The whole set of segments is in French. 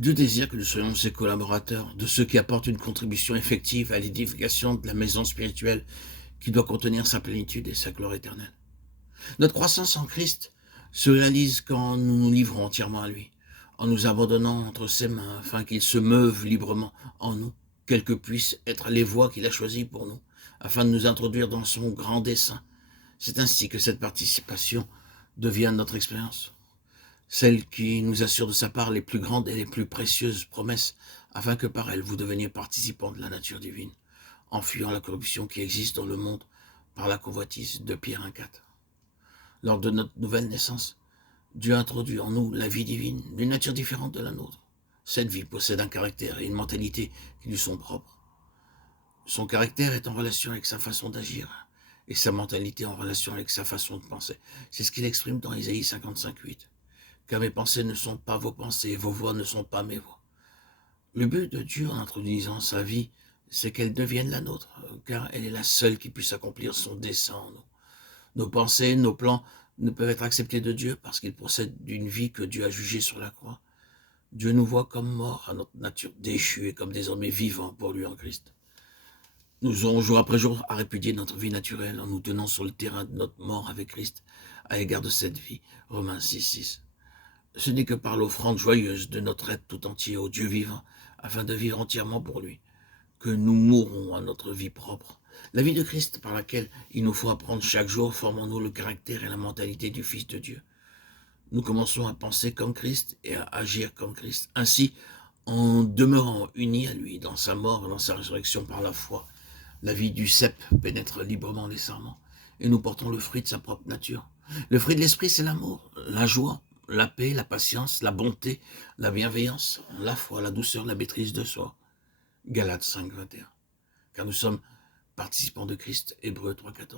Dieu désire que nous soyons ses collaborateurs, de ceux qui apportent une contribution effective à l'édification de la maison spirituelle qui doit contenir sa plénitude et sa gloire éternelle. Notre croissance en Christ se réalise quand nous nous livrons entièrement à lui, en nous abandonnant entre ses mains afin qu'il se meuve librement en nous, quelles que puissent être les voies qu'il a choisies pour nous, afin de nous introduire dans son grand dessein. C'est ainsi que cette participation devient notre expérience, celle qui nous assure de sa part les plus grandes et les plus précieuses promesses, afin que par elle vous deveniez participants de la nature divine, en fuyant la corruption qui existe dans le monde par la convoitise de Pierre 1,4. Lors de notre nouvelle naissance, Dieu introduit en nous la vie divine, d'une nature différente de la nôtre. Cette vie possède un caractère et une mentalité qui lui sont propres. Son caractère est en relation avec sa façon d'agir, et sa mentalité en relation avec sa façon de penser. C'est ce qu'il exprime dans Ésaïe 55,8. Car mes pensées ne sont pas vos pensées, vos voix ne sont pas mes voix. Le but de Dieu en introduisant sa vie, c'est qu'elle devienne la nôtre, car elle est la seule qui puisse accomplir son dessein en nous. Nos pensées, nos plans ne peuvent être acceptés de Dieu parce qu'ils procèdent d'une vie que Dieu a jugée sur la croix. Dieu nous voit comme morts à notre nature déchue et comme désormais vivants pour lui en Christ. Nous aurons jour après jour à répudier notre vie naturelle en nous tenant sur le terrain de notre mort avec Christ à l'égard de cette vie. Romains 6,6. Ce n'est que par l'offrande joyeuse de notre être tout entier au Dieu vivant, afin de vivre entièrement pour lui, que nous mourrons à notre vie propre. La vie de Christ par laquelle il nous faut apprendre chaque jour forme en nous le caractère et la mentalité du Fils de Dieu. Nous commençons à penser comme Christ et à agir comme Christ. Ainsi, en demeurant unis à lui dans sa mort et dans sa résurrection par la foi, la vie du cep pénètre librement les serments et nous portons le fruit de sa propre nature. Le fruit de l'esprit, c'est l'amour, la joie, la paix, la patience, la bonté, la bienveillance, la foi, la douceur, la maîtrise de soi. Galates 5,21. Car nous sommes participants de Christ, Hébreux 3,14.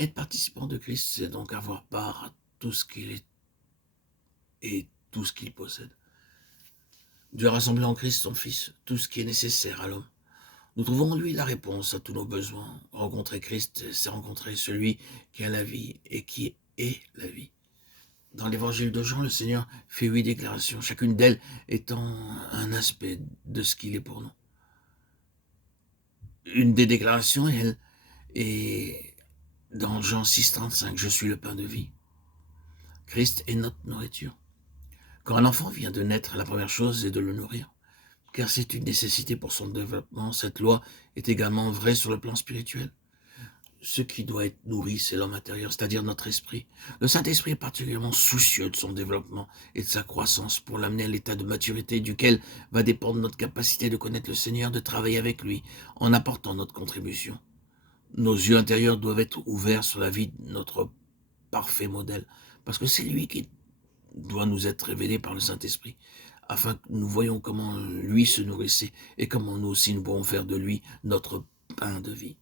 Être participant de Christ, c'est donc avoir part à tout ce qu'il est et tout ce qu'il possède. Dieu a rassemblé en Christ son Fils, tout ce qui est nécessaire à l'homme. Nous trouvons en lui la réponse à tous nos besoins. Rencontrer Christ, c'est rencontrer celui qui a la vie et qui est la vie. Dans l'évangile de Jean, le Seigneur fait 8 déclarations, chacune d'elles étant un aspect de ce qu'il est pour nous. Une des déclarations, elle, est dans Jean 6,35, je suis le pain de vie. Christ est notre nourriture. Quand un enfant vient de naître, la première chose est de le nourrir, car c'est une nécessité pour son développement. Cette loi est également vraie sur le plan spirituel. Ce qui doit être nourri, c'est l'homme intérieur, c'est-à-dire notre esprit. Le Saint-Esprit est particulièrement soucieux de son développement et de sa croissance pour l'amener à l'état de maturité duquel va dépendre notre capacité de connaître le Seigneur, de travailler avec lui, en apportant notre contribution. Nos yeux intérieurs doivent être ouverts sur la vie de notre parfait modèle, parce que c'est lui qui doit nous être révélé par le Saint-Esprit, afin que nous voyions comment lui se nourrissait et comment nous aussi nous pourrons faire de lui notre pain de vie.